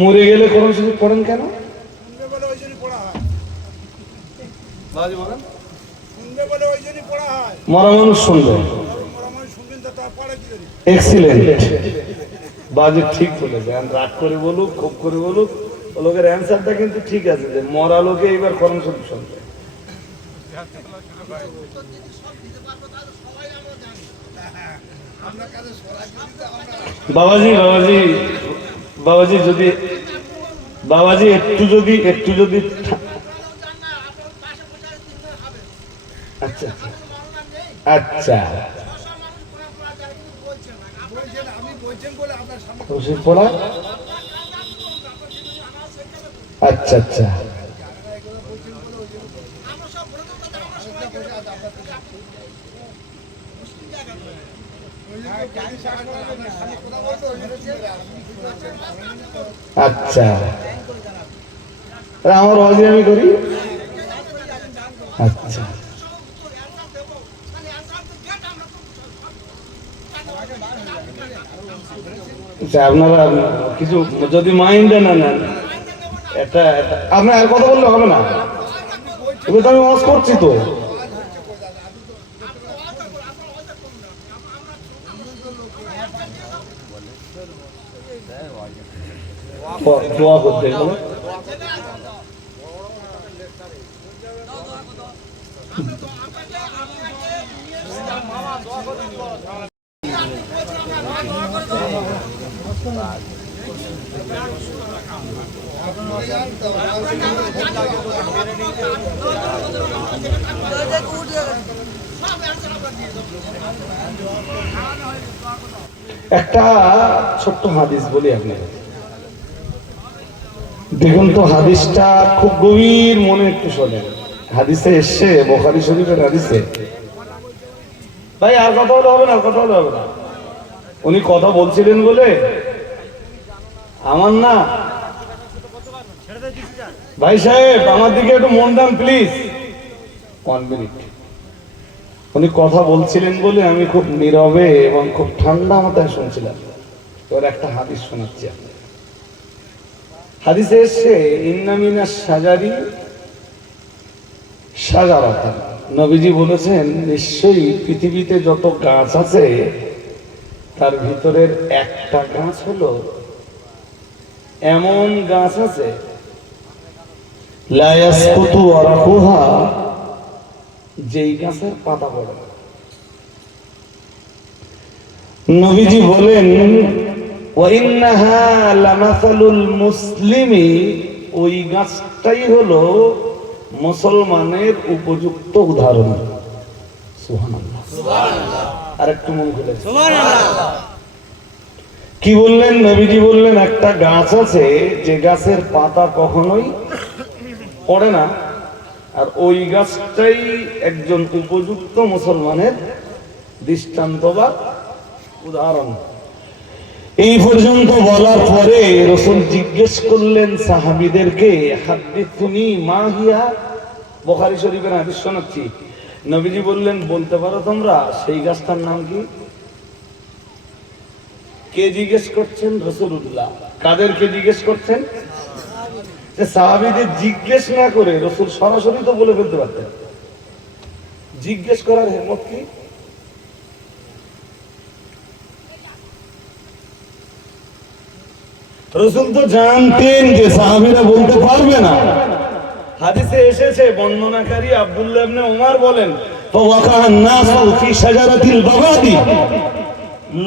মরে গেলে কোরআন শরীফ পড়েন কেন? মরা মানুষ শুনবে। এক্সিলেন্ট, বাজে ঠিক বলেছে। রাগ করে বলুক, খুব করে বলুক, ও লোকের অ্যান্সারটা কিন্তু ঠিক আছে যে মরা লোকে এইবার কোরআন শরীফ শুনবে। বাবাজি বাবাজি বাবাজি যদি বাবাজি একটু যদি আচ্ছা আচ্ছা পড়া আচ্ছা আচ্ছা আচ্ছা আমার ওয়াজি আমি করি। আচ্ছা আপনারা কিছু যদি মাইন্ডে না নেন, এটা আপনার কথা বললে হবে না, এগুলো তো আমি ওয়াজ করছি তো। দোয়া করতে গেলে একটা ছোট্ট হাদিস বলি আপনাকে, দেখুন তো হাদিসটা খুব গভীর মনে একটু শোনেন। হাদিসে এসছে, বুখারী শরীফের হাদিসে। ভাই আর কথা হলে হবে না, কথা হলে হবে না। উনি কথা বলছিলেন বলে আমার না, ভাই সাহেব আমার দিকে একটু মন দেন প্লিজ, 1 মিনিট। উনি কথা বলছিলেন বলে আমি খুব নীরবে এবং খুব ঠান্ডা মাথায় শুনছিলাম। এবার একটা হাদিস শোনাচ্ছি আপনি। হাদিসে এসছে ইন্না মিনাশ শাজারি শাজারাতান, নবীজি বলেছেন নিশ্চয়ই পৃথিবীতে যত গাছ আছে তার ভিতরের একটা গাছ হলো এমন গাছ আছে লা ইয়াসকুতু ওয়ারাকুহা, যেই গাছের পাতা পড়ে না। নবীজি বলেন ওয়া ইন্নাহা লামাসালুল মুসলিমি, ওই গাছটাই হলো মুসলমানের উপযুক্ত উদাহরণ। সুবহানাল্লাহ, সুবহানাল্লাহ। আর একটু মন খুলে সুবহানাল্লাহ। কি বললেন নবীজি? বললেন একটা গাছ আছে যে গাছের পাতা কখনোই পড়ে না, আর ওই গাছটাই একজন উপযুক্ত মুসলমানের দৃষ্টান্ত বা উদাহরণ। এই পর্যন্ত বলার পরে রাসূল জিজ্ঞেস করলেন সাহাবীদেরকে, হাদিসুনি মা হিয়া, বুখারী শরীফের হাদিস শোনাচ্ছি। নবীজি বললেন বলতে পারো তোমরা সেই গাছটার নাম কি? কে জিজ্ঞেস করছেন? রাসূলুল্লাহ। কাদেরকে জিজ্ঞেস করছেন? সাহাবীদের জিজ্ঞেস না করে রাসূল সরাসরি তো বলে ফেলতে পারতেন। জিজ্ঞেস করার হিম্মত কি? রাসূল তো জানতেন যে সাহাবীরা বলতে পারবে না। হাদিসে এসেছে, বর্ণনাকারী আব্দুল্লাহ ইবনে ওমর বলেন ফাওয়াকান নাসু ফি শাজারাতিল বাগাদি,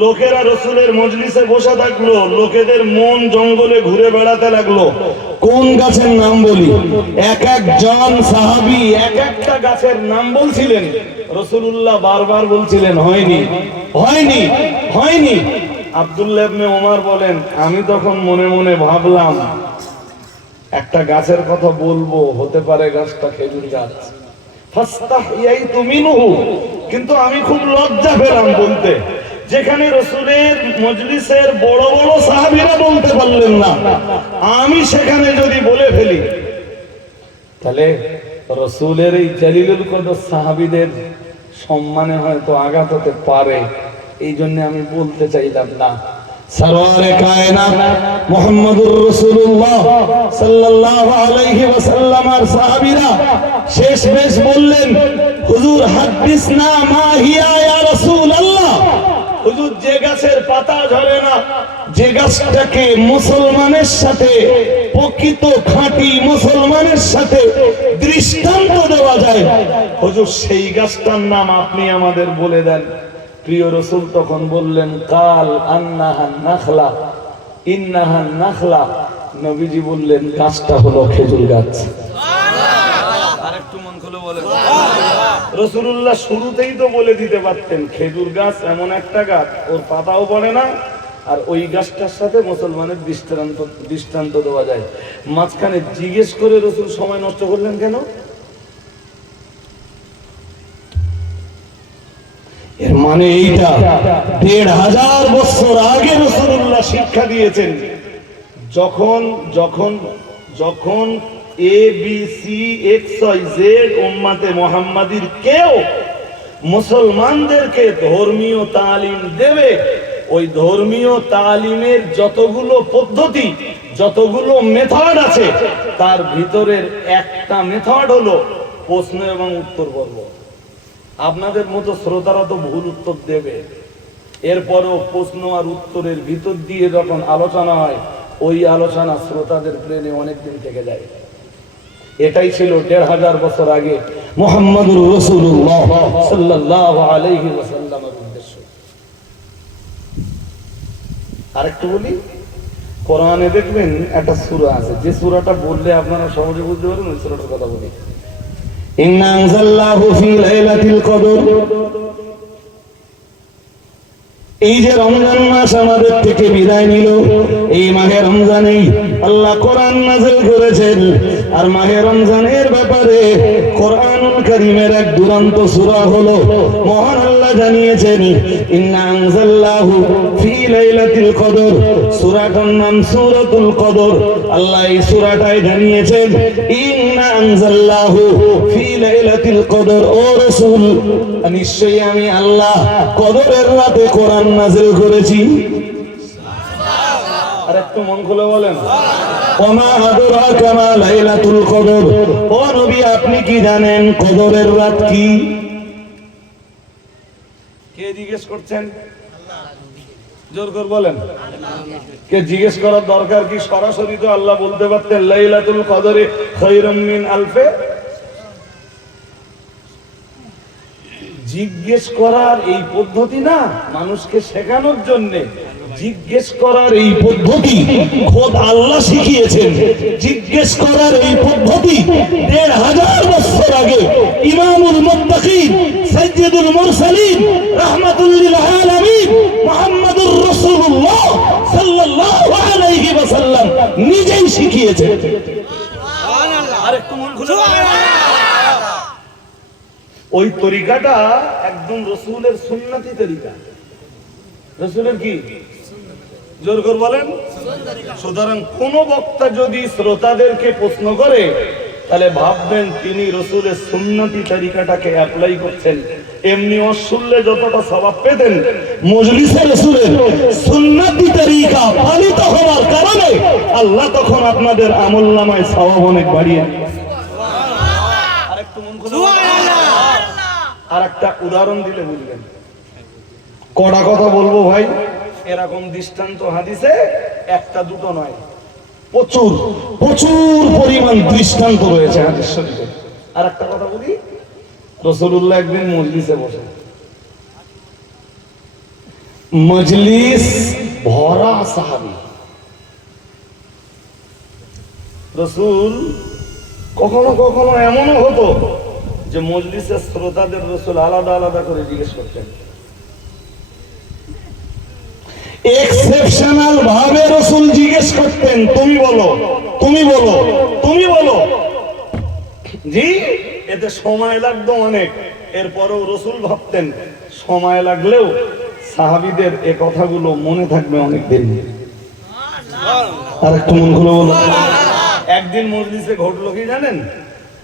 লোকেরা রাসূলের মজলিসে বসে থাকলো, লোকেদের মন জঙ্গলে ঘুরে বেড়াতে লাগলো। কোন গাছের নাম বলি? এক একজন সাহাবী এক একটা গাছের নাম বলছিলেন। রাসূলুল্লাহ বারবার বলছিলেন হয়নি, হয়নি, হয়নি। আব্দুল্লাহ ইবনে ওমর বলেন আমি তখন মনে মনে ভাবলাম একটা গাছের কথা বলবো, হতে পারে গাছটা খেজুর গাছ। ফাস্তাহইয়াইতু মিনহু, কিন্তু আমি খুব লজ্জা পেলাম বলতে, যেখানে রাসূলের মজলিসের বড় বড় সাহাবীরা বলতে পারলেন না, আমি সেখানে যদি বলে ফেলি তাহলে রাসূলের এই জালিলুল কদর সাহাবীদের সম্মানে হয়তো আঘাত হতে পারে। এই জন্য আমি বলতে চাইলাম না। সরওয়ারে কায়নাত মুহাম্মদুর রাসূলুল্লাহ সাল্লাল্লাহু আলাইহি ওয়াসাল্লাম আর সাহাবীরা শেষ বেশ বললেন, হুজুর হাদিসনা মা হিয়া ইয়া রাসূলুল্লাহ। হুজুর, যে গাছের পাতা ঝরে না, যে গাছটাকে মুসলমানের সাথে, প্রকৃত খাঁটি মুসলমানের সাথে দৃষ্টান্ত দেওয়া যায়, হুজুর সেই গাছটার নাম আপনি আমাদের বলে দেন। প্রিয় রাসূল তখন বললেন, কাল আন্নাহান নাখলা, ইন্নাহান নাখলা। নবীজি বললেন, গাছটা হলো খেজুর গাছ। আরেকটু মন খুলে বলেন। রাসূলুল্লাহ শুরুতেই তো বলে দিতে পারতেন, খেজুর গাছ এমন একটা গাছ, ওর পাতাও পড়ে না, আর ওই গাছটার সাথে মুসলমানের দৃষ্টান্ত দেওয়া যায়। মাঝখানে জিজ্ঞেস করে রাসূল সময় নষ্ট করলেন কেন? এর মানে এইটা, ১৫০০ বছর আগে রাসূলুল্লাহ শিক্ষা দিয়েছেন, যখন যখন যখন ABCXYZ উম্মতে মুহাম্মাদীর কেউ মুসলমানদেরকে ধর্মীয় তালিম দেবে, ওই ধর্মীয় তালিমের যতগুলো পদ্ধতি, যতগুলো মেথড আছে, তার ভিতরের একটা মেথড হলো প্রশ্ন এবং উত্তর পর্ব। আপনাদের মতো শ্রোতারা তো ভুল উত্তর দেবে, এরপরও প্রশ্ন আর উত্তরের ভিতর দিয়ে যখন আলোচনা হয়, ওই আলোচনা শ্রোতাদের ব্রেনে অনেকদিন থেকে যায়। এটাই ছিল ১৫০০ বছর আগে মুহাম্মদুর রাসূলুল্লাহ সাল্লাল্লাহু আলাইহি ওয়াসাল্লামের উদ্দেশ্য। আরেকটু বলি, কোরআনে দেখবেন একটা সূরা আছে, যে সূরাটা বললে আপনারা সহজে বুঝতে পারবেন, ওই সূরাটার কথা বলি। ইন্না আনজালনাহু ফি লাইলাতিল কদর। এই যে রমজান মাস আমাদের থেকে বিদায় নিল, এই মাহে রমজানেই আল্লাহ কোরআন নাযিল করেছেন। আর মাহে রমজানের ব্যাপারে কোরআনুল কারীমের এক দুরন্ত সূরা হলো, মহান আল্লাহ জানিয়েছেন, ইন্না আনজালনাহু ফি লাইলাতিল কদর। সূরাটার নাম সূরাতুল কদর। আল্লাহ এই সূরাটায় জানিয়েছেন, ইন্না আনজালনাহু ফি লাইলাতিল কদর। ও রাসূল, নিশ্চয়ই আমি আল্লাহ কদরের রাতে কোরআন নাযিল করেছি। আর একটু মন খুলে বলেন, ওমা আদরাকা মা লাইলাতুল কদর। ও নবী, আপনি কি জানেন কদরের রাত কি? কে জিজ্ঞেস করছেন? জোর করে বলেন। কে জিজ্ঞেস করার দরকার কি? সরাসরি তো আল্লাহ বলতে পারতেন, লাইলাতুল কদরে খায়রুম মিন আলফে। জিজ্ঞেস করার এই পদ্ধতি না, মানুষকে শেখানোর জন্য জিজ্ঞেস করার এই পদ্ধতি খোদ আল্লাহ শিখিয়েছেন। জিজ্ঞেস করার এই পদ্ধতি ১৫০০ বছর আগে ইমামুল মুত্তাকিন সাইয়্যিদুল মুরসালিন রাহমাতুল লিল আলামিন মুহাম্মদুর রাসূলুল্লাহ সাল্লাল্লাহু আলাইহি ওয়াসাল্লাম নিজেই শিখিয়েছেন। সুবহানাল্লাহ। আরেকটু মন খুলে ওই তরিকাটা একদম রাসূলের সুন্নতি তরিকা। রাসূলের কি? জোর করে বলেন। সুতরাং কোন বক্তা যদি শ্রোতাদেরকে প্রশ্ন করে, তাহলে ভাববেন তিনি রাসূলের সুন্নতি তরিকাটাকে অ্যাপ্লাই করছেন। এমনি শুনলে যতটা সওয়াব পেতেন, মজলিসে রাসূলের সুন্নতি তরিকা পালিত হওয়ার কারণে আল্লাহ তখন আপনাদের আমলনামায় সওয়াব অনেক বাড়িয়ে দিবেন। সুবহানাল্লাহ। আরেকটু মন খুলে আর একটা উদাহরণ দিলে বুঝবেন। কড়া কথা বলবো ভাই, এরকম দৃষ্টান্ত হাদিসে একটা দুটো নয়, প্রচুর প্রচুর পরিমাণ দৃষ্টান্ত রয়েছে হাদিস শরীফে। আর একটা কথা বলি, রাসূলুল্লাহ একদিন মজলিসে বসে, মজলিস ভরা সাহাবী। রাসূল কখনো কখনো এমনও হতো যে মজলিসের শ্রোতাদের রাসূল আলাদা আলাদা করে জিজ্ঞেস করতেন। এক্সেপশনাল ভাবে রাসূল জিজ্ঞেস করতেন, তুমি বলো, তুমি বলো, তুমি বলো। জি, এতে সময় লাগতো অনেক। এরপরেও রাসূল ভাবতেন সময় লাগলেও সাহাবীদের এই কথাগুলো মনে থাকবে অনেক দিন। আর একটু মন খুলে বলো। একদিন মজলিসে ঘটলো কি জানেন?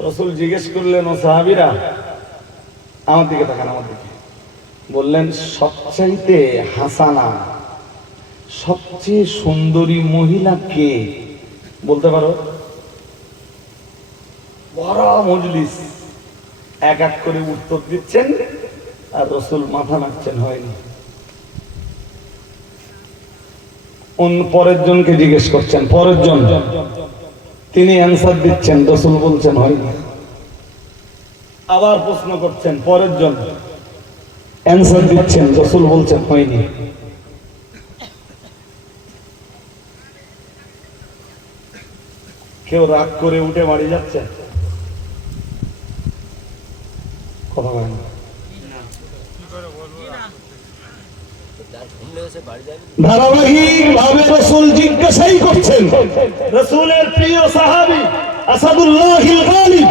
রাসূল জিজ্ঞেস করলেন, ও সাহাবীরা আমার দিকে তাকান, আমার দিকে। বললেন, সবচাইতে হাসানা, সবচেয়ে সুন্দরী মহিলা কে বলতে পারো? বড় মজলিস, এক এক করে উত্তর দিচ্ছেন আর রসুল মাথা নাড়ছেন হয়নি। পরের জনকে জিজ্ঞেস করছেন, পরের জন, তিনি অ্যান্সার দিচ্ছেন, রসুল বলছেন হয়নি। আবার প্রশ্ন করছেন, পরের জন অ্যান্সার দিচ্ছেন, রসুল বলছেন হয়নি। কেউ রাগ করে উঠে বাড়ি যাচ্ছে? কথা বলেন না। ধারাবাহিক ভাবে রসুল জিজ্ঞাসাই করছেন। রসুলের প্রিয় সাহাবী আসাদুল্লাহিল গালিব,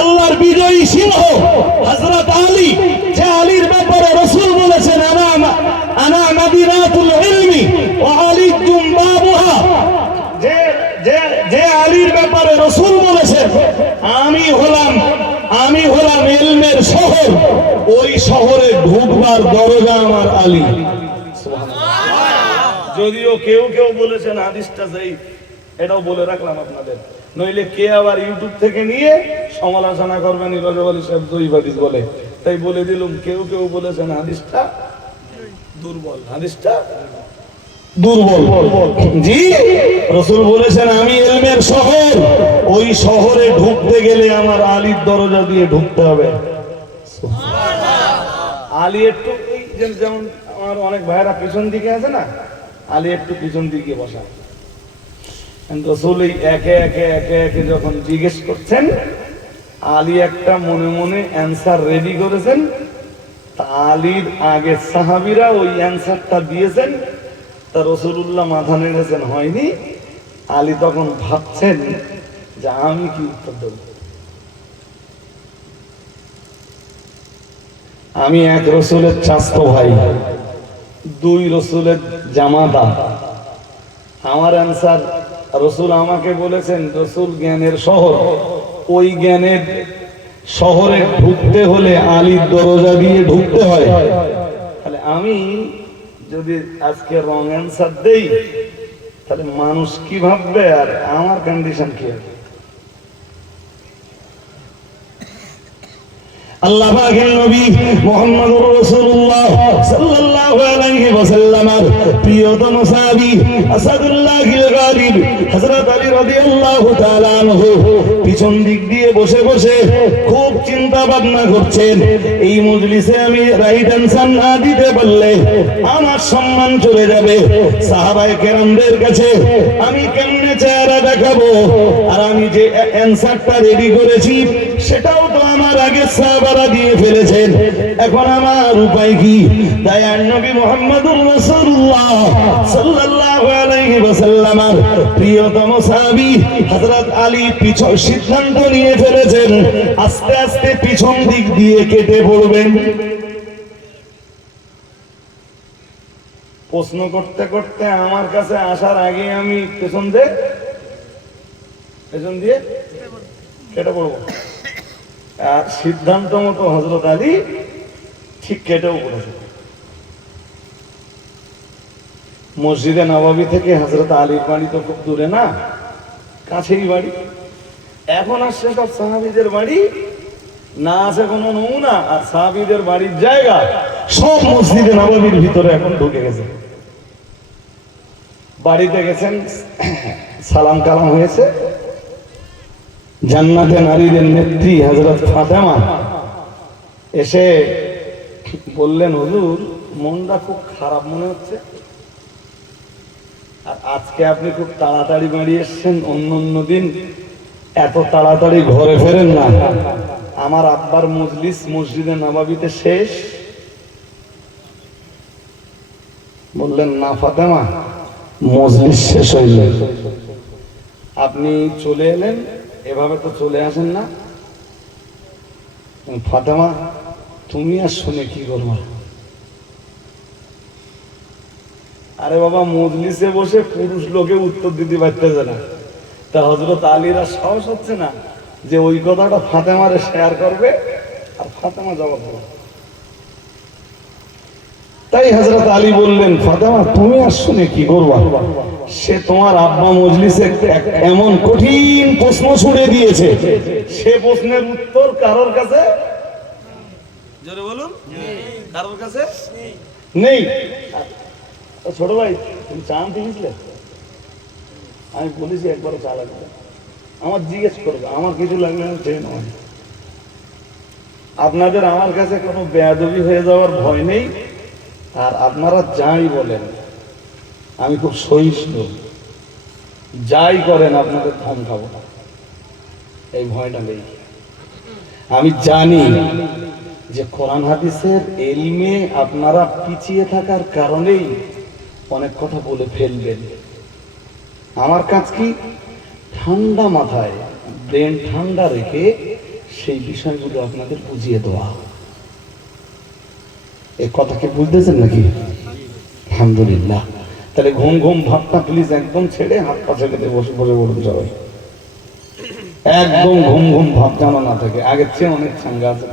আল্লাহর বিজয়ী সিংহ হযরত আলী, যে আলীর ব্যাপারে রসুল বলেছেন আনা মাদিনাতুল ইলমি ওয়া আলিকুম বাবুহা, যে আলীর ব্যাপারে রসুল বলেছেন আমি হলাম ইলমের শহর, ওই শহরে ঢুকবার দরজা আমার আলী। যদিও কেউ কেউ বলেছেন হাদিসটা সেই, এটাও বলে রাখলাম আপনাদের, নইলে কে আবার ইউটিউব থেকে নিয়ে সমালোচনা করবেন রজব আলী সাহেব জয়ীফ হাদিস বলে, তাই বলে দিলুম। কেউ কেউ বলেছেন হাদিসটা দুর্বল, হাদিসটা দুর্বল। জি, রসুল বলেছেন আমি ইলমের শহর, ওই শহরে ঢুকতে গেলে আমার আলীর দরজা দিয়ে ঢুকতে হবে। আলী একটু যেমন আমার অনেক ভাইয়েরা পিছন দিকে আছে না, আলী একটু পিছন দিকে বসা। রসুল একে একে একে একে যখন জিজ্ঞেস করছেন, আলী একটা মনে মনে অ্যান্সার রেডি করেছেন, তা আলীর আগে সাহাবীরা ওই অ্যান্সারটা দিয়েছেন, তা রাসূলুল্লাহ মাথা নেড়েছেন হয়নি। আলী তখন ভাবছেন যে আমি কি উত্তর দেব। আমি এক রসুলের চাচাতো ভাই, দুই রসুলের জামাতা, আমার অ্যান্সার রসুল আমাকে বলেছেন রসুল জ্ঞানের শহর, ওই জ্ঞানের শহরে ঢুকতে হলে আলীর দরজা দিয়ে ঢুকতে হয়। তাহলে আমি যদি আজকে রং অ্যান্সার দেই তাহলে মানুষ কি ভাববে আর আমার কন্ডিশন কি হবে? আল্লাহ পাকের নবী মুহাম্মদুর রাসূলুল্লাহ সাল্লাল্লাহু আলাইহি ওয়াসাল্লামের প্রিয়তম সাহাবী আসাদুল্লাহিল গালিব হযরত আলী রাদিয়াল্লাহু তাআলা আনহু পিছন দিক দিয়ে বসে বসে খুব চিন্তা ভাবনা করছেন, এই মজলিসে আমি রাইট অ্যানসার না দিতে পারলে আমার সম্মান চলে যাবে, সাহাবায়ে কেরামদের কাছে আমি কেমনে চেহারা দেখাবো, আর আমি যে অ্যানসারটা রেডি করেছি সেটাও তো আমার আগে সাহাবারা দিয়ে ফেলেছেন, এখন আমার উপায় কি? তাই নবী মুহাম্মদুর রাসূলুল্লাহ সাল্লাল্লাহু আলাইহি ওয়াসাল্লামের প্রিয়তম সাহাবী হযরত আলী পিছন সিদ্ধান্ত নিয়ে ফেলেছেন আস্তে আস্তে পিছন দিক দিয়ে কেটে পড়বেন। প্রশ্ন করতে করতে আমার কাছে আসার আগে আমি পেছন দিয়ে কেটে পড়বো, আর সিদ্ধান্ত মতো হযরত আলী ঠিক কেটেও পড়েছে। মসজিদে নববী থেকে হযরত আলীর বাড়ি তো খুব দূরে না, কাছেই বাড়ি। এখন আসছে সব সাহাবীদের বাড়ি, না আছে কোনো নমুনা, আর সাহাবীদের বাড়ির জায়গা সব মসজিদে নববীর ভিতরে এখন ঢুকে গেছে। বাড়িতে গেছেন, সালাম কালাম হয়েছে, জান্নাতে নারীদের নেত্রী হযরত ফাতেমা এসে বললেন হুজুর মনটা খুব খারাপ মনে হচ্ছে, আর আজকে আপনি খুব তাড়াতাড়ি বাড়ি এসেছেন, অন্য দিন এত তাড়াতাড়ি ঘরে ফেরেন না, আমার আব্বার মজলিস মসজিদে নববীতে শেষ। বললেন না ফাতেমা, মজলিস শেষ হইল, আপনি চলে এলেন, এভাবে তো চলে আসেন না। ফাতেমা তুমি আর শুনে কি করবা? আরে বাবা, মজলিসে বসে পুরুষ লোকে উত্তর দিতে পারতেছে না, তা হযরত আলীরা সাহস হচ্ছে না যে ওই কথাটা ফাতেমারে শেয়ার করবে, আর ফাতেমা জবাব দেবে। তাই হযরত আলী বললেন, ফাতেমা তুমি আসছো না কি করবা? সে তোমার আব্বা মজলিসে এমন কঠিন প্রশ্ন ছুড়ে দিয়েছে, সে প্রশ্নের উত্তর কারোর কাছে, জোরে বলুন, কারোর কাছে নেই। ছোট ভাই তুমি চা আনতে গেছিলে? আমি বলেছি একবারও চা লাগবে, আমার জিজ্ঞেস করবে, আমার কিছু লাগবে না চেয়ে নেওয়া। আপনাদের আমার কাছে কোনো বেয়াদবি হয়ে যাওয়ার ভয় নেই। আর আপনারা যাই বলেন, আমি খুব সহিষ্ণু, যাই করেন আপনাদের ধমকাবো না, এই ভয়টা নেই। আমি জানি যে কোরআন হাদিসের ইলমে আপনারা পিছিয়ে থাকার কারণেই অনেক কথা বলে ফেলবেন। আমার কাজ কি, ঠান্ডা মাথায় ব্রেন ঠান্ডা রেখে সেই বিষয়গুলো আপনাদের বুঝিয়ে দেওয়া। এই কথাকে বুঝতেছেন নাকি? আলহামদুলিল্লাহ। তাহলে ঘুম ঘুম ভাবটা প্লিজ একদম ছেড়ে হাত পা ছেড়ে বসে বসে বলুন সবাই, একদম ঘুম ঘুম ভাব যেন না থাকে। আগের চেয়ে অনেক চাঙ্গা আছে।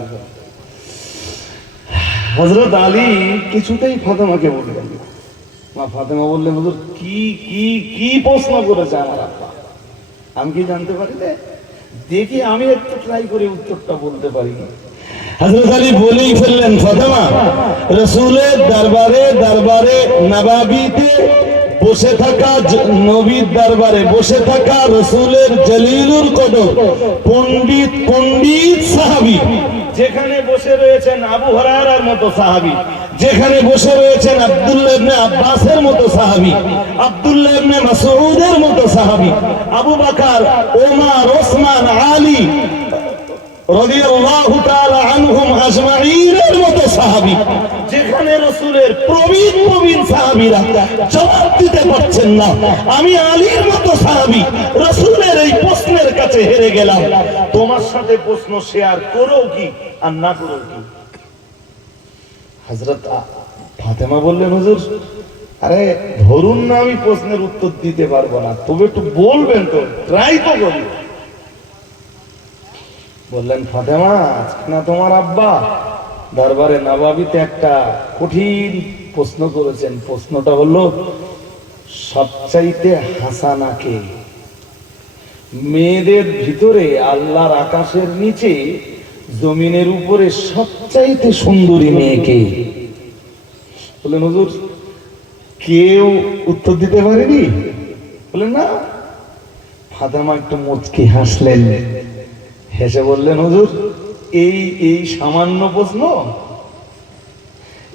হযরত আলী কিছুতেই ফাতেমাকে বললেন না। মা ফাতেমা বললেন, হুজুর কি কি কি প্রশ্ন করেছে আমার আব্বা, আমি কি জানতে পারি না? দেখি আমি একটু ট্রাই করে উত্তরটা বলতে পারি। হযরত আলী বলেই ফেললেন, ফাতেমা রাসূলের দরবারে দরবারে নবাবিতে বসে থাকা, নবীর দরবারে বসে থাকা রাসূলের জলিলুল কদর পণ্ডিত পণ্ডিত সাহাবী, যেখানে বসে রয়েছেন আবু হুরায়রার মতো সাহাবী, যেখানে বসে রয়েছেন আব্দুল্লাহ ইবনে আব্বাসের মতো সাহাবী, আব্দুল্লাহ ইবনে মাসউদের মতো সাহাবী, আবু বকর, ওমর, ওসমান, আলী রাদিয়াল্লাহু তাআলা আনহুম আজমাইনের মতো সাহাবী, যেখানে রাসূলের প্রবীণ প্রবীণ সাহাবীরা জবাব দিতে পারছেন না, আমি আলীর মতো সাহাবী রাসূলের এই প্রশ্নের কাছে হেরে গেলাম। তোমার সাথে প্রশ্ন শেয়ার করো কি আর না করো কি? হযরত ফাতেমা বললেন, হুজুর আরে ধরুন না আমি প্রশ্নের উত্তর দিতে পারবো না, তবে একটু বলবেন তো, ট্রাই তো করি। বললেন, ফাতেমা আজকে না তোমার আব্বা দরবারে নবাবিতে একটা কঠিন প্রশ্ন করেছেন। প্রশ্নটা হলো, সবচাইতে হাসানাকে, মেয়েদের ভিতরে আল্লাহর আকাশের নিচে জমিনের উপরে সবচাইতে সুন্দরী মেয়েকে। বললেন, হুজুর কেউ উত্তর দিতে পারেনি? বললেন না। ফাতেমা একটু মুচকি হাসলেন, হেসে বললেন, হুজুর এই এই সামান্য প্রশ্ন,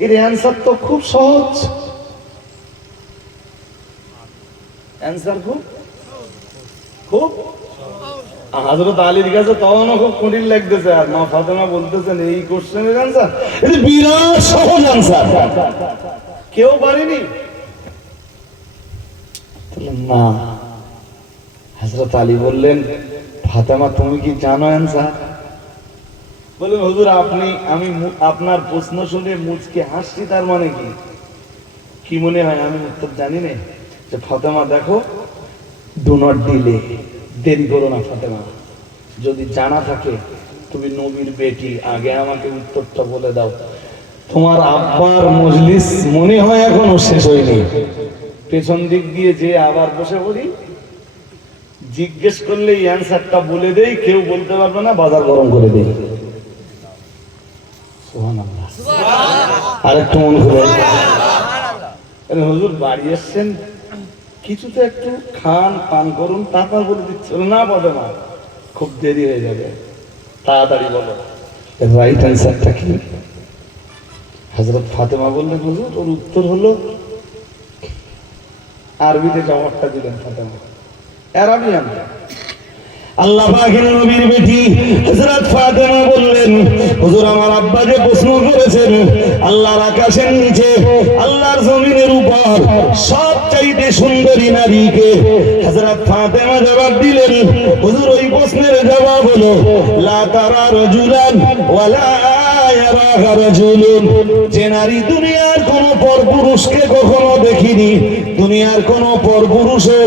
এর অ্যান্সার তো খুব সহজ। অ্যান্সার খুব খুব হযরত আলীর কাছে তখনও খুব কঠিন লাগতেছে, আর মা ফাতেমা বলতেছেন এই কোশ্চেনের অ্যান্সার এটা বিরাট সহজ অ্যান্সার, কেউ পারেনি। না। হযরত আলী বললেন, ফাতেমা তুমি কি জানো অ্যান্সার? বললেন, হুজুর আমি আপনার প্রশ্ন শুনে মুচকে হাসছি, তার মানে কি? কি মনে হয় আমি উত্তর জানি না? যে ফাতেমা দেখো, ডু নট ডিলে, দেরি করো না ফাতেমা, যদি জানা থাকে তুমি নবীর বেটি, আগে আমাকে উত্তরটা বলে দাও। তোমার আব্বার মজলিস মনে হয় এখনো শেষ হয়নি, পেছন দিক দিয়ে যে আবার বসে পড়ি, জিজ্ঞেস করলে অ্যান্সারটা বলে দেই, কেউ বলতে পারবে না, বাজার গরম করে দেই। সুবহানাল্লাহ, আরেকটু মন খুলে। হুজুর বাড়ি এসছেন, কিছু তো একটু খান পান করুন, তারপর বলে দিচ্ছে না পাবে না, খুব দেরি হয়ে যাবে, তাড়াতাড়ি বলো রাইট অ্যান্সারটা কি? হযরত ফাতেমা বললেন, হুজুর ওর উত্তর হলো, আরবিতে জবাবটা দিলেন ফাতেমা, আরাবিয়ান। আল্লাহ পাকের নবীর বেটি হযরত ফাতেমা বললেন, হুজুর আমার আব্বা যে প্রশ্ন করেছেন, আল্লাহর আকাশের নিচে আল্লাহর জমিনের উপর সবচাইতে সুন্দরী নারীকে? হযরত ফাতেমা জবাব দিলেন, হুজুর ওই প্রশ্নের জবাব হলো, লা তারা রাজুলান ওয়ালা ইয়ারাহা রাজুলুন, যে নারী দুনিয়ার কোন পরপুরুষকে কখনো দেখিনি, দুনিয়ার কোন পরপুরুষও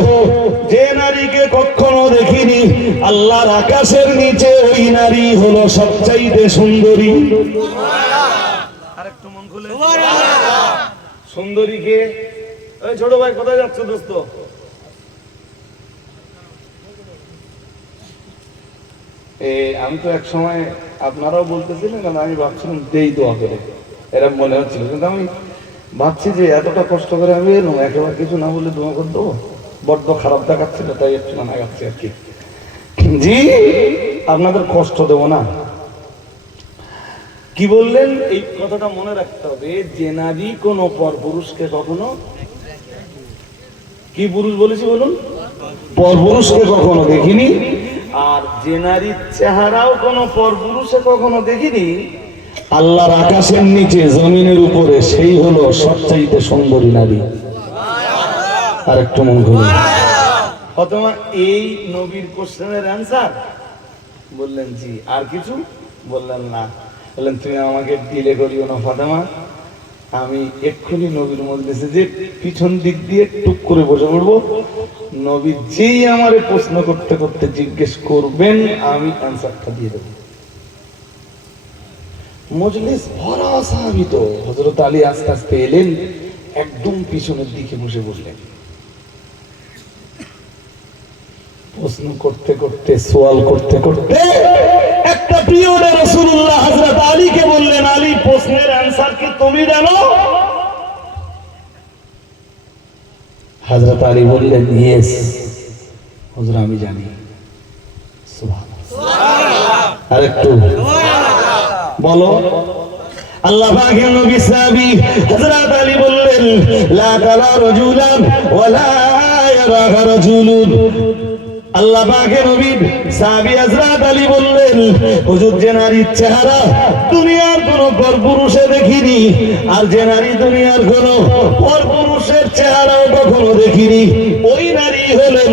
যে নারীকে কখনো দেখিনি, আল্লাহর আকাশের নিচে ওই নারী হলো সবচাইতে সুন্দরী। আরেকটু মন খুলে সুন্দরীকে, ওই ছোট ভাই কোথায় যাচ্ছ দোস্ত? আমি তো এক সময় আপনারাও বলতেছিলেন, কারণ আমি ভাবছিলাম দেই দোয়া করে, এরকম মনে হচ্ছিল, কিন্তু আমি ভাবছি যে এতটা কষ্ট করে আমি এলাম, একেবারে কিছু না বলে দোয়া করে দেবো, বড্ড খারাপ দেখাচ্ছিল, তাই একটু না গাচ্ছি আর কি। জি, আপনাদের কষ্ট দেবো না। কি বললেন এই কথাটা মনে রাখতে হবে, যে নারী কোনো পর পুরুষকে কখনো, কি পুরুষ বলেছি বলুন, পর পুরুষকে কখনো দেখিনি, আর যে নারীর চেহারাও কোনো পর পুরুষে কখনো দেখিনি, আল্লাহর আকাশের নিচে জমিনের উপরে সেই হলো সবচাইতে সুন্দরী নারী। আর একটু মন খুলে, অথবা এই নবীর কোশ্চেনের অ্যান্সার বললেন জি, আর কিছু বললেন না। বললেন তুমি আমাকে ডিলে করিও না ফাতেমা, আমি এক্ষুনি নবীর মজলিসে যে পিছন দিক দিয়ে টুক করে বসে পড়বো, নবী যেই আমারে প্রশ্ন করতে করতে জিজ্ঞেস করবেন আমি অ্যান্সারটা দিয়ে দেবো। মজলিস ভরা সাহাবী, তো হযরত আলী আস্তে আস্তে এলেন, একদম পিছনের দিকে বসে বসলেন। প্রশ্ন করতে করতে, সওয়াল করতে করতে একটা পিরিয়ডে রাসূলুল্লাহ হযরত আলীকে বললেন, আলী প্রশ্নের অ্যানসার কি তুমি জানো? হযরত আলী বললেন, ইয়েস হুজুর আমি জানি। সুবহানাল্লাহ, আরেকটু বলো। আল্লাহ পাকের নবী সাহাবী হযরত আলী বললেন, লা তারা রাজুলান ওয়ালা ইয়ারা রাজুলুন। আল্লাহ পাকের নবী সাহাবী হযরত আলী বললেন, হুজুর যে নারীর চেহারা দুনিয়ার কোন পরপুরুষে দেখিনি, আর যে নারী দুনিয়ার কোন পরপুরুষের চেহারাও কখনো দেখিনি, ওই নারী হলেন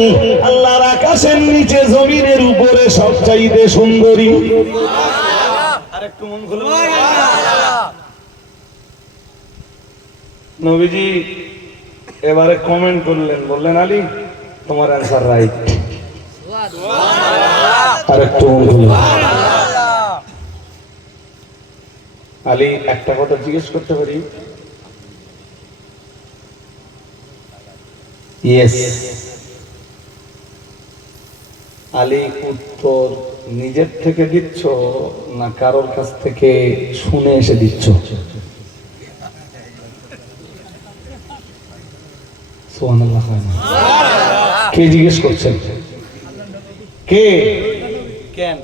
আল্লাহর আকাশের নিচে জমিনের উপরে সবচাইতে সুন্দরী। আরেকটু মন খুলে, নবীজি এবারে কমেন্ট করলেন, বললেন আলী তোমার অ্যান্সার রাইট। আরেকটু মন খুলে, আলী একটা কথা জিজ্ঞেস করতে পারি? ইয়েস। আলী উত্তর নিজের থেকে দিচ্ছ না কারোর কাছ থেকে শুনে এসে দিচ্ছ? সুবহানাল্লাহ। কে জিজ্ঞেস করছেন? কে? কেন?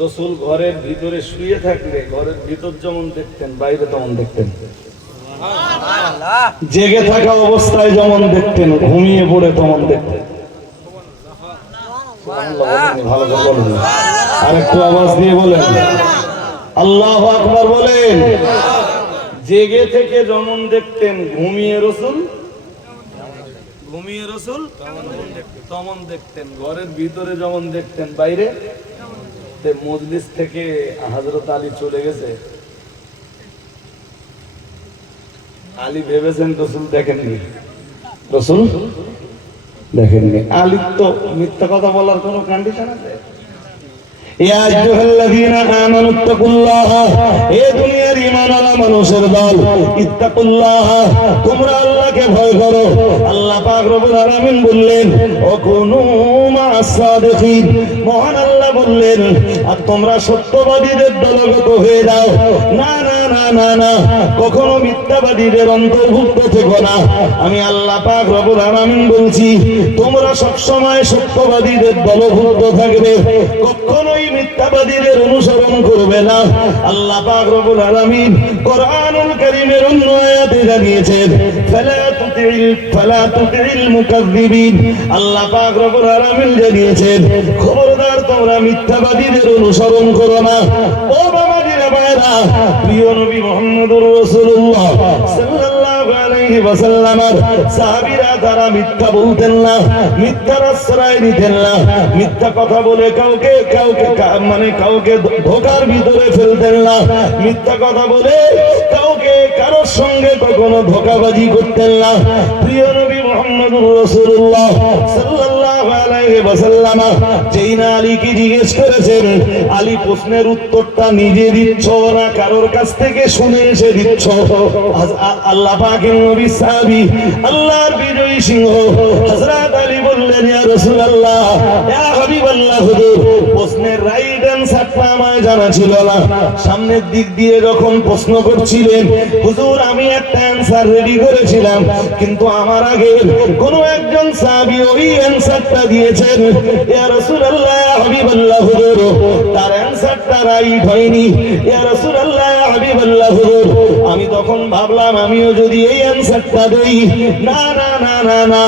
রাসূল ঘরের ভিতরে শুয়ে থাকলে ঘরের ভিতর যেমন দেখতেন বাইরে তেমন দেখতেন, জেগে থাকা অবস্থায় যেমন দেখতেন ঘুমিয়ে পড়ে তেমন দেখতেন। ভালো করে বলেন, আর একটু আওয়াজ দিয়ে বলেন আল্লাহু আকবার বলেন। জেগে থেকে যেমন দেখতেন ঘুমিয়ে রাসূল তেমন দেখতেন, ঘরের ভিতরে যেমন দেখতেন বাইরে। মজলিস থেকে হযরত আলী চলে গেছে, আলী ভেবেছেন রাসূল দেখেননি, রাসূল দেখেননি। আলী তো মিথ্যা কথা বলার কোনো কন্ডিশন আছে? ইয়া আইয়ুহাল্লাযীনা আমানু ইত্তাকুল্লাহ, এ দুনিয়ার ঈমানওয়ালা মানুষের দল, ইত্তাকুল্লাহ তোমরা আল্লাহকে ভয় করো। আল্লাহ পাক রব্বুল আলামিন বললেন, ও কুনু মা'আস সাদিকিন, মহান আল্লাহ বললেন আর তোমরা সত্যবাদীদের দলগত হয়ে যাও। না না না না না, কখনো মিথ্যাবাদীদের অন্তর্ভুক্ত থেকো না। আমি আল্লাহ পাক রব্বুল আলামিন বলছি, তোমরা সব সময় সত্যবাদীদের দলভুক্ত থাকবে, কখনোই মিথ্যাবাদীদের অনুসরণ করবে না। আল্লাহ পাক রব্বুল আলামিন কোরআনুল কারীমের অন্য আয়াতে জানিয়েছেন, ফালা তুতিল মুকাজ্জিবিন। আল্লাহ পাক রব্বুল আলামিন জানিয়েছেন, খবরদার তোমরা মিথ্যাবাদীদের অনুসরণ করো না। ও বাবাজিরা ভাইরা, প্রিয় নবী মুহাম্মদুর রাসূলুল্লাহ সাল্লাল্লাহু আলাইহি ওয়াসাল্লামের সাহাবীরা তারা মিথ্যা বলতেন না, মিথ্যার আশ্রয় নিতেন না, মিথ্যা কথা বলে কাউকে ধোকার ভিতরে ফেলতেন না, মিথ্যা কথা বলে কাউকে কারোর সঙ্গে কখনো ধোকাবাজি করতেন না। প্রিয় নবী মুহাম্মদুর রাসূলুল্লাহ সাল্লাল্লাহু আলাইহি আলাইহি ওয়াসাল্লাম যেই না আলীকে জিজ্ঞেস করেছেন, আলী প্রশ্নের উত্তরটা নিজে দিচ্ছ না কারোর কাছ থেকে শুনে এসে দিচ্ছ? আল্লাহ পাকের নবী সাহাবী আল্লাহর বিজয়ী সিংহ হযরত আলী বললেন, ইয়া রাসূলুল্লাহ, ইয়া হাবিবাল্লাহ, হুজুর প্রশ্নের রাইট অ্যানসারটা আমায় জানা ছিল না। সামনের দিক দিয়ে যখন প্রশ্ন করছিলেন হুজুর, আমি একটা অ্যানসার রেডি করেছিলাম, কিন্তু আমার আগে কোন একজন সাহাবী ওই অ্যানসারটা দিয়েছেন। ইয়া রাসূলুল্লাহ, ইয়া হাবিবাল্লাহ, হুজুর তার অ্যানসারটা রাইট হয়নি। ইয়া রাসূলুল্লাহ, ইয়া হাবিবাল্লাহ, হুজুর আমি তখন ভাবলাম আমিও যদি এই অ্যানসারটা দেই, না না না না না,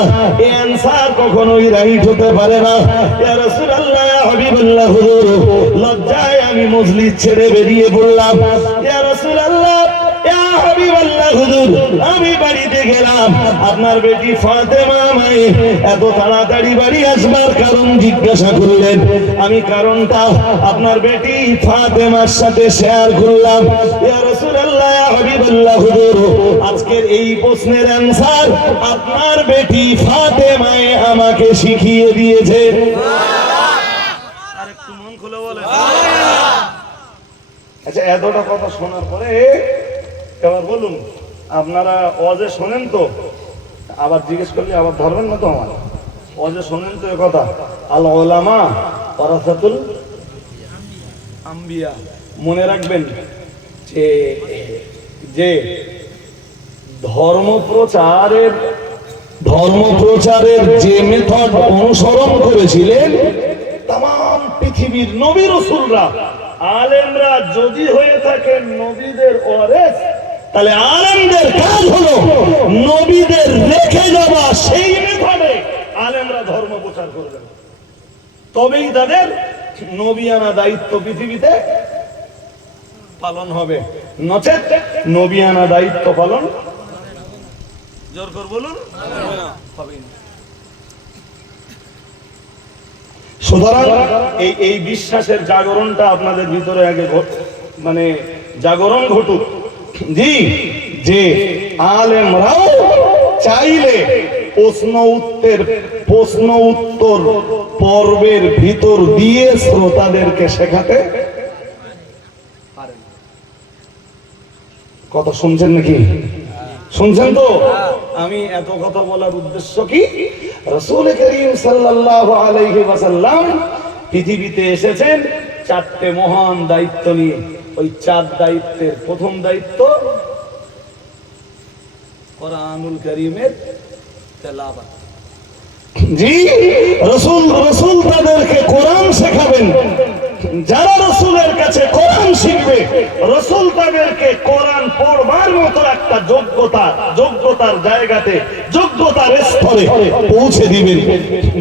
এই অ্যানসার কখনোই রাইট হতে পারে না। ইয়া রাসূলুল্লাহ, ইয়া হাবিবাল্লাহ, হুজুর লজ্জায় আমি মজলিস ছেড়ে বেরিয়ে পড়লাম। ইয়া রাসূলুল্লাহ, ইয়া হাবিবাল্লাহ, হুজুর আমি বাড়িতে গেলাম, আপনার বেটি ফাতেমা আমায় এত তাড়াতাড়ি বাড়ি আসবার কারণ জিজ্ঞাসা করলেন। আমি কারণটা আপনার বেটি ফাতেমার সাথে শেয়ার করলাম। ইয়া রাসূলুল্লাহ, ইয়া হাবিবাল্লাহ, হুজুর আজকের এই প্রশ্নের অ্যানসার আপনার বেটি ফাতেমায় আমাকে শিখিয়ে দিয়েছে। আরেকটু মন খুলে বলেন। আচ্ছা, এতটা কথা শোনার পরে এবার বলুন, আপনারা ওয়াজে শোনেন তো? আবার জিজ্ঞেস করলে আবার ধরবেন না তো? আমার ওয়াজে শোনেন তো কথা, আল উলামা ওয়ারাসাতুল আম্বিয়া। মনে রাখবেন যে যে ধর্মপ্রচারের যে মেথড অনুসরণ করেছিলেন তাম পৃথিবীর নবী রাসূলরা, আলেমরা যদি হয়ে থাকেন নবীদের ওয়ারিস, তাহলে আলেমদের কাজ হলো নবীদের রেখে যাওয়া সেই মেথডে আলেমরা ধর্ম প্রচার করবেন। তবেই তাদের নবিয়ানা দায়িত্ব পৃথিবীতে পালন হবে, নচেত নবিয়ানা দায়িত্ব পালন জোর করে বলুন হবে না। সুতরাং এই বিশ্বাসের জাগরণটা আপনাদের ভিতরে আগে মানে জাগরণ ঘটুক, জি, যে আলেমরাও চাইলে প্রশ্ন উত্তর পর্বের ভিতর দিয়ে শ্রোতাদেরকে শেখাতে পারেন। কথা শুনছেন নাকি? শুনছেন তো? আমি এত কথা বলার উদ্দেশ্য কি, রাসূল করিম সাল্লাল্লাহু আলাইহি ওয়াসাল্লাম পৃথিবীতে এসেছেন চারটে মহান দায়িত্ব নিয়ে। ওই চার দায়িত্বের প্রথম দায়িত্ব কোরআনুল কারীমের তেলাওয়াত। জি, রাসূল তাদেরকে কোরআন শেখাবেন। যারা রাসূলের কাছে কোরআন শিখবে, রাসূল তাদেরকে কোরআন পড়বার মতো একটা যোগ্যতার জায়গাতে, যোগ্যতার স্তরে পৌঁছে দিবেন।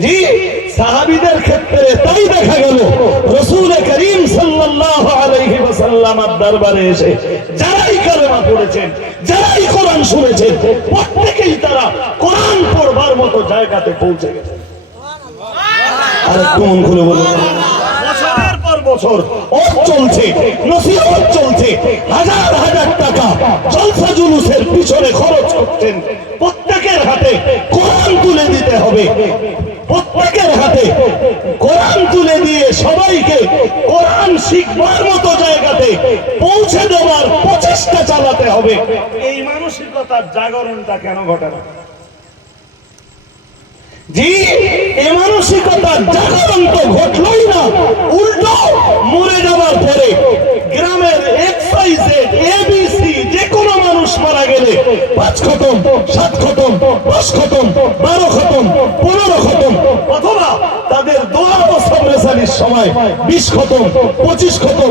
জি, সাহাবীদের ক্ষেত্রে তাই দেখা গেল। রাসূল করিম সাল্লাল্লাহু আলাইহি ওয়াসাল্লামের দরবারে এসে যারাই কালেমা পড়েছেন, যারাই কোরআন শুনেছেন, প্রত্যেকেই তারা কোরআন পড়বার মতো জায়গাতে পৌঁছে গেছে। আর কোন খুলে বলুন, বছরের পর বছর চলছে, নসিহত চলছে, হাজার হাজার টাকা জলসা জুলুসের পিছনে খরচ করছেন। প্রত্যেকের হাতে কোরআন তুলে দিতে হবে, প্রত্যেকের হাতে কোরআন তুলে দিয়ে সবাইকে কোরআন শিখবার মতো জায়গাতে পৌঁছে দেওয়ার প্রচেষ্টা চালাতে হবে। এই মানসিকতার জাগরণটা কেন ঘটে না? জি, এই মানসিকতার জাগরণ তো ঘটলই না, উল্টো মরে যাওয়ার পরে গ্রামের XYZ ABC যে কোনো মানুষ মারা গেলে 5 খতম, 7 খতম, 10 খতম, 12 খতম, 15 খতম, অথবা তাদের দোয়া ও সামরেসালির সময় 20 খতম, 25 খতম।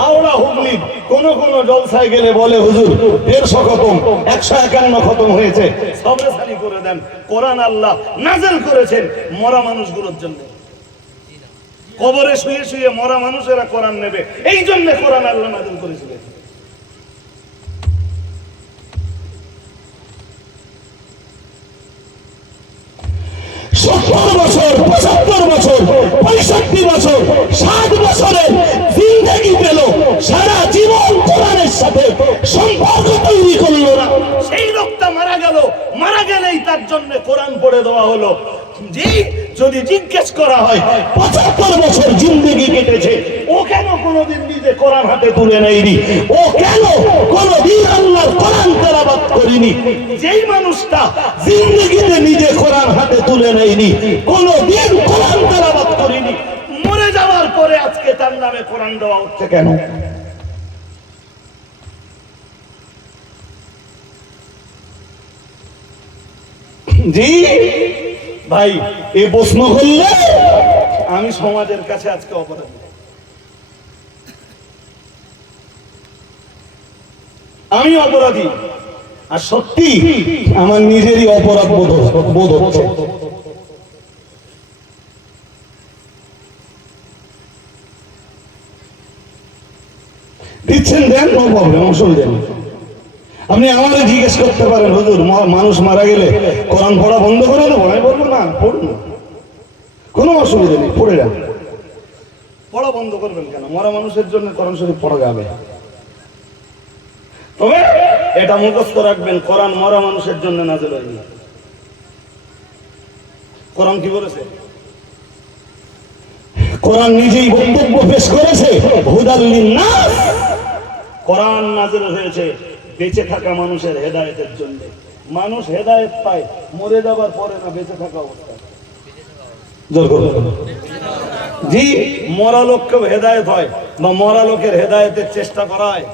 হাওড়া হুগলি কোন জলসায় গেলে বলে হুজুর 150 খতম, 151 খতম হয়েছে, সামরেসালি করে দেন। কোরআন আল্লাহ নাযিল করেছেন মরা মানুষগুলোর জন্য। কবরে শুয়ে শুয়ে মরা মানুষেরা কোরআন নেবে, এই জন্য কোরআন আল্লাহ নাযিল করেছিলেন। 70 বছর, 75 বছর, 65 বছর, 60 বছরের জিন্দেগি পেল, সারা জীবন কোরআনের সাথে সম্পর্ক তৈরি করলো না। সেই লোকটা মারা গেল, মারা গেলেই তার জন্য কোরআন পড়ে দেওয়া হলো। জি, যদি জিজ্ঞেস করা হয় 75 বছর জিন্দেগি কেটেছে, ও কেন কোনোদিন নিজে কোরআন হাতে তুলে নেয়নি? ও কেন কোনোদিন আল্লাহর কোরআন তেলাওয়াত করেনি? যেই মানুষটা জিন্দেগিতে নিজে কোরআন হাতে তুলে নেয়নি, কোনোদিন কোরআন তেলাওয়াত করেনি, মরে যাওয়ার পরে আজকে তার নামে কোরআন দেওয়া হচ্ছে কেন? জি ভাই, এই প্রশ্ন করলে আমি সমাজের কাছে আজকে অপরাধী। আমি অপরাধী, আর সত্যি আমার নিজেরই অপরাধ বোধ হচ্ছে। দিচ্ছেন দেন, নো প্রবলেম, অসুবিধা নেই। আপনি আমারে জিজ্ঞেস করতে পারেন, হুজুর মানুষ মারা গেলে কোরআন পড়া বন্ধ করে দেবো? আমি বলবো না, পড়ুন, কোনো অসুবিধা নেই, পড়ে যান। পড়া বন্ধ করবেন কেন? মরা মানুষের জন্য কোরআন শরীফ পড়া যাবে, তবে এটা মুখস্থ রাখবেন, কোরআন মরা মানুষের জন্য নাযিল হয়নি। কোরআন কি বলেছে? কোরআন নিজেই বক্তব্য পেশ করেছে, হুদাল লিন্নাস। কোরআন নাযিল হয়েছে বেঁচে থাকা মানুষের হেদায়েতের জন্য। মানুষ হেদায়েত পায় মরে যাবার পরে না, বেঁচে থাকা অবস্থায়। জি, মরা লোককেও হেদায়েত হয় বা মরা লোকের হেদায়েতের চেষ্টা করা হয়?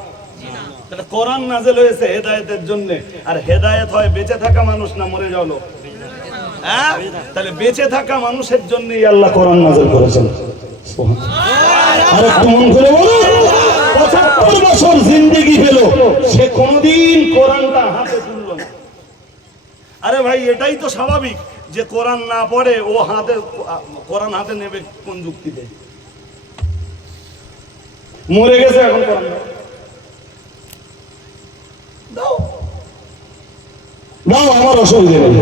তাহলে কোরআন নাযিল হয়েছে হেদায়েতের জন্য, আর হেদায়েত হয় বেঁচে থাকা মানুষ না মরে যাওয়া লোক? হ্যাঁ, তাহলে বেঁচে থাকা মানুষের জন্যই আল্লাহ কোরআন নাযিল করেছেন। আর একটু মন করে বলুন, 75 বছর জিন্দেগি পেল, সে কোনদিন কোরআনটা হাতে তুলল না। আরে ভাই, এটাই তো স্বাভাবিক যে কোরআন না পড়ে ও কোরআন হাতে নেবে কোন যুক্তিতে? মরে গেছে, এখন কোরআন দাও, আমার অসুবিধা নেই,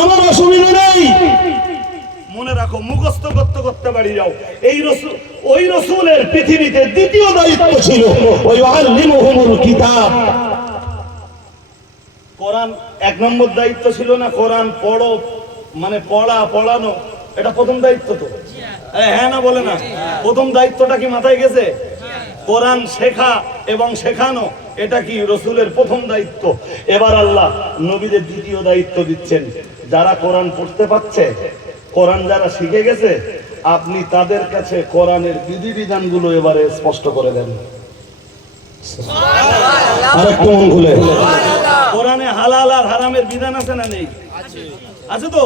আমার অসুবিধা নেই। মনে রাখো, মুখস্থ করতে করতে বাড়ি যাও। ওই রাসূলের পৃথিবীতে দ্বিতীয় দায়িত্ব ছিল ওই আল্লিমুহুমুল কিতাব। কোরআন 1 নম্বর দায়িত্ব ছিল না? কোরআন পড়ো, মানে পড়ানো, এটা প্রথম দায়িত্ব তো? হ্যাঁ না বলে না? প্রথম দায়িত্বটা কি মাথায় গেছে? কোরআন শেখা এবং শেখানো, এটা কি রাসূলের প্রথম দায়িত্ব। এবার আল্লাহ নবীদের দ্বিতীয় দায়িত্ব দিচ্ছেন। যারা কোরআন পড়তে পারছে, কোরআন যারা শিখে গেছে, আপনি তাদের কাছে কোরআনের বিধিবিধানগুলো এবারে স্পষ্ট করে দেন। আরেকটু মন খুলে, কোরআনে হালাল আর হারামের বিধান আছে না নেই? আছে তো?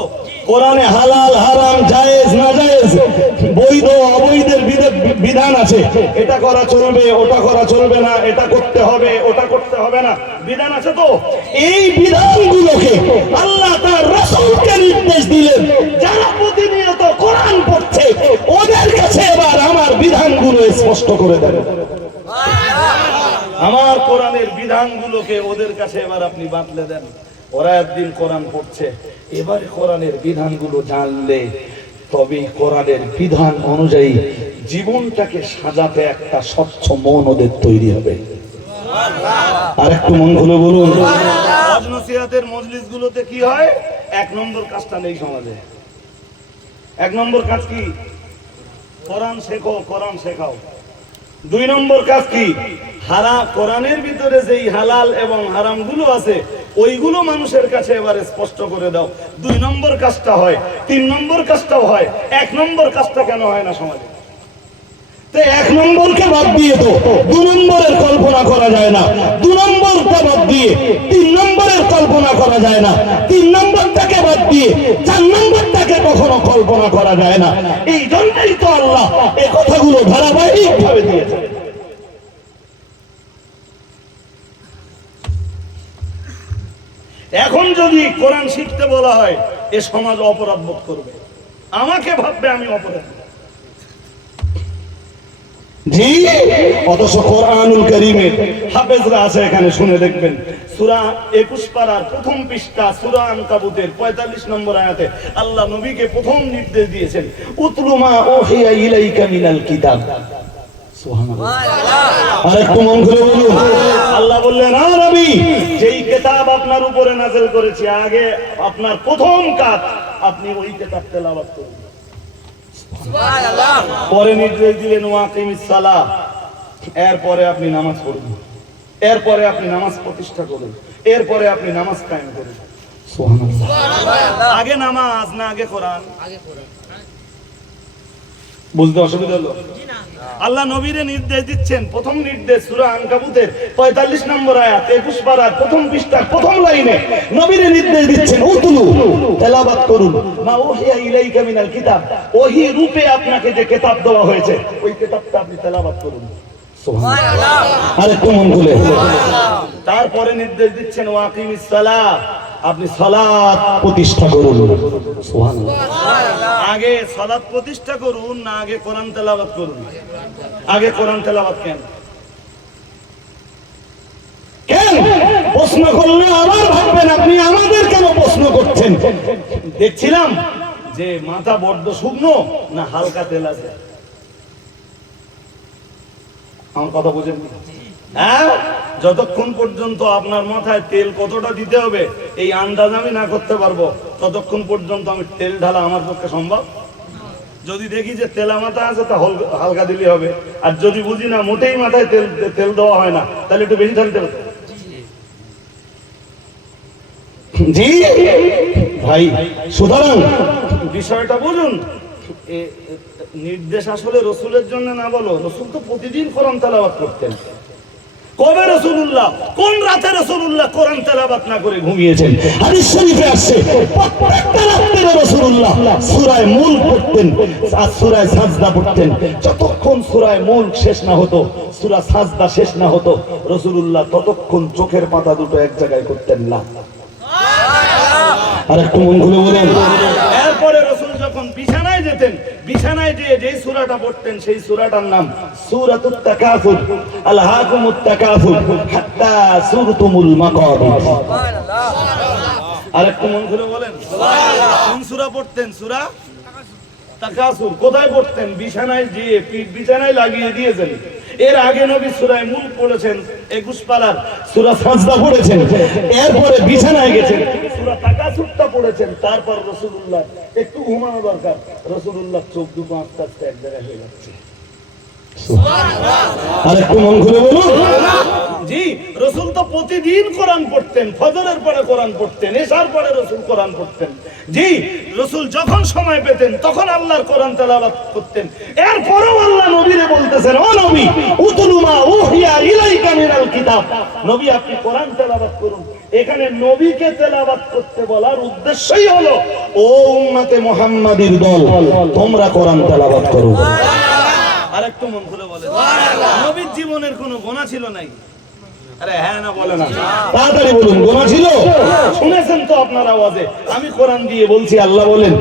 কোরআনে হালাল হারাম জায়েজ না জায়েজ, বৈধ অবৈধের বিধান আছে। এটা করা চলবে, ওটা করা চলবে না, এটা করতে হবে, ওটা করতে হবে না, বিধান আছে তো? এই বিধানগুলোকে আল্লাহ তার রাসূলকে নির্দেশ দিলেন, যারা প্রতিনিয়ত কোরআন পড়ছে ওদের কাছে এবার আমার বিধানগুলো স্পষ্ট করে দেন। আমার কোরআনের বিধানগুলোকে ওদের কাছে এবার আপনি বাতলে দেন। ওরা একদিন কোরআন পড়ছে, এবারে কোরআনের বিধানগুলো জানলে তবে কোরআনের বিধান অনুযায়ী জীবনটাকে সাজাতে একটা স্বচ্ছ মন ওদের তৈরি হবে। আর একটু মন খুলে বলুন, ওয়াজ নসিহতের মজলিসগুলোতে কি হয়? 1 নম্বর কাজটা নেই সমাজে। 1 নম্বর কাজ কি? কোরআন শেখো, কোরআন শেখাও। 2 নম্বর কাজ কি? কোরআনের ভিতরে যেই হালাল এবং হারাম গুলো আছে ওইগুলো মানুষের কাছে এবারে স্পষ্ট করে দাও। 2 নম্বর কাজটা হয়, 3 নম্বর কাজটাও হয়, 1 নম্বর কাজটা কেন হয় না সমাজে? তো 1 নম্বরকে বাদ দিয়ে তো 2 নম্বরের কল্পনা করা যায় না, 2 নম্বরটা বাদ দিয়ে 3 নম্বরের কল্পনা করা যায় না, 3 নম্বরটাকে বাদ দিয়ে 4 নম্বরটাকে কখনো কল্পনা করা যায় না। এই জন্যই তো আল্লাহ এই কথাগুলো ধারাবাহিকভাবে দিয়েছে। এখন যদি কোরআন শিখতে বলা হয়, এ সমাজ অপরাধ বোধ করবে, আমাকে ভাববে আমি অপরাধী। জি, অথচ কোরআনুল কারীমের হাফেজরা আছে এখানে, শুনে দেখবেন। সূরা 21 পারার প্রথম পৃষ্ঠা, সূরা আনকাবুতের 45 নম্বর আয়াতে আল্লাহ নবীকে প্রথম নির্দেশ দিয়েছেন, উতলু মা উহিয়া ইলাইকা মিনাল কিতাব। সুবহানাল্লাহ। আরেকটু মন করে বলুন, আল্লাহ বললেন, আ নবী, যেই কিতাব আপনার উপরে নাযিল করেছি, আগে আপনার প্রথম কাজ আপনি ওই কিতাব তেলাওয়াত করুন। সুবহানাল্লাহ। পরে নির্দেশ দিলেন ওয়াকিমিস সালাহ, এরপরে আপনি নামাজ পড়ুন, এরপরে আপনি নামাজ প্রতিষ্ঠা করুন, এরপরে আপনি নামাজ কায়েম করুন। সুবহানাল্লাহ। আগে নামাজ না আগে কোরআন? আগে কোরআন। বুঝতে অসুবিধা হলো? আল্লাহ নবীরে নির্দেশ দিচ্ছেন, প্রথম নির্দেশ সূরা আনকাবুতের 45 নম্বর আয়াত 21 পারার প্রথম পৃষ্ঠার প্রথম লাইনে নবীরে নির্দেশ দিচ্ছেন উতলু, তেলাওয়াত করুন মা উহিয়া ইলাইকা মিনাল কিতাব, ওহী রূপে আপনাকে যে কিতাব দেওয়া হয়েছে ওই কিতাবটা আপনি তেলাওয়াত করুন। সুবহানাল্লাহ। আরে মন খুলে। তারপরে নির্দেশ দিচ্ছেন ওয়াকিমিস সালাহ, আপনি সালাত প্রতিষ্ঠা করুন। সুবহানাল্লাহ। আগে সালাত প্রতিষ্ঠা করুন না আগে কোরআন তেলাওয়াত করুন? আগে কোরআন তেলাওয়াত। কেন কেন প্রশ্ন করলে আবার ভাববেন আপনি আমাদের কেন প্রশ্ন করছেন। দেখছিলাম যে মাথা বড্ড শুকনো না হালকা তেল আছে। আমার কথা বুঝেন? হ্যাঁ, যতক্ষণ পর্যন্ত আপনার মাথায় তেল কতটা দিতে হবে এই আন্দাজ আমি না করতে পারবো ততক্ষণ পর্যন্ত আমি তেল ঢালা আমার পক্ষে সম্ভব। যদি দেখি যে তেলা মাথা আছে তা হালকা দিলে হবে, আর যদি বুঝি না মোটেই মাথায় তেল দেওয়া হয় না তাহলে একটু বেশি ঢালতে হবে। জি ভাই, সুতরাং বিষয়টা বুঝুন। নির্দেশ আসলে রসুলের জন্য না, বলো রসুল তো প্রতিদিন কোরআন তেলাওয়াত করতেন। কবে রাসূলুল্লাহ, কোন রাতে রাসূলুল্লাহ কোরআন তেলাওয়াত না করে ঘুমিয়েছেন? হাদিস শরীফে আসছে প্রত্যেকটা রাতে রাসূলুল্লাহ সূরা মুলক পড়তেন আর সূরা সাজদা পড়তেন। যতক্ষণ সূরা মুলক শেষ না হতো, সূরা সাজদা শেষ না হতো, রাসূলুল্লাহ ততক্ষণ চোখের পাতা দুটো এক জায়গায় করতেন না। আর একটু মন খুলে বলেন। এরপরে রাসূল যখন বিছানায় যেতেন, বিছানায় যে যেই সূরাটা পড়তেন সেই সূরাটার নাম সূরাতুত তাকাসুর, আলহাকুমুত তাকাসুর হাত্তা সূরাতুল মাকাবির। সুবহানাল্লাহ। আর একটু মন খুলে বলেন সুবহানাল্লাহ। কোন সূরা পড়তেন? সূরা তাকাসুর। কোথায় পড়তেন? বিছানায় যে বিছানায় লাগিয়ে দিয়েছেন। এর আগে নবী সূরা মুলক পড়েছেন 21 পারার, সূরা সাজদা পড়েছেন, এরপরে বিছানায় গেছেন সূরা তাকাসুরটা পড়েছেন। তারপর রাসূলুল্লাহ একটু ঘুমানো দরকার, রাসূলুল্লাহ চোখ দুটো আস্তে আস্তে এক জায়গায় হয়ে যাচ্ছে। সুবহানাল্লাহ। আর একটু মন খুলে বলুন। জি, রাসূল তো প্রতিদিন কোরআন পড়তেন, ফজরের পরে কোরআন পড়তেন, এশার পরে রাসূল কোরআন পড়তেন। জি, রাসূল যখন সময় পেতেন তখন আল্লাহর কোরআন তেলাওয়াত করতেন। এরপরেও আল্লাহ নবীরে বলতেছেন, ও নবী উতলু মা উহিয়া ইলাইকা মিনাল কিতাব, নবী আপনি কোরআন তেলাওয়াত করুন। এখানে নবীকে তেলাওয়াত করতে বলার উদ্দেশ্যই হলো ও উম্মতে মুহাম্মাদীর দল, তোমরা কোরআন তেলাওয়াত করো। আর একটু মন খুলে বলেন সুবহানাল্লাহ। নবীর জীবনের কোনো গুনাহ ছিল নাই? আরে হ্যাঁ না বলে না, তাড়াতাড়ি বলুন। গুনাহ ছিল? শুনেছেন তো আপনার আওয়াজে, আমি কোরআন দিয়ে বলছি। আল্লাহ বলেন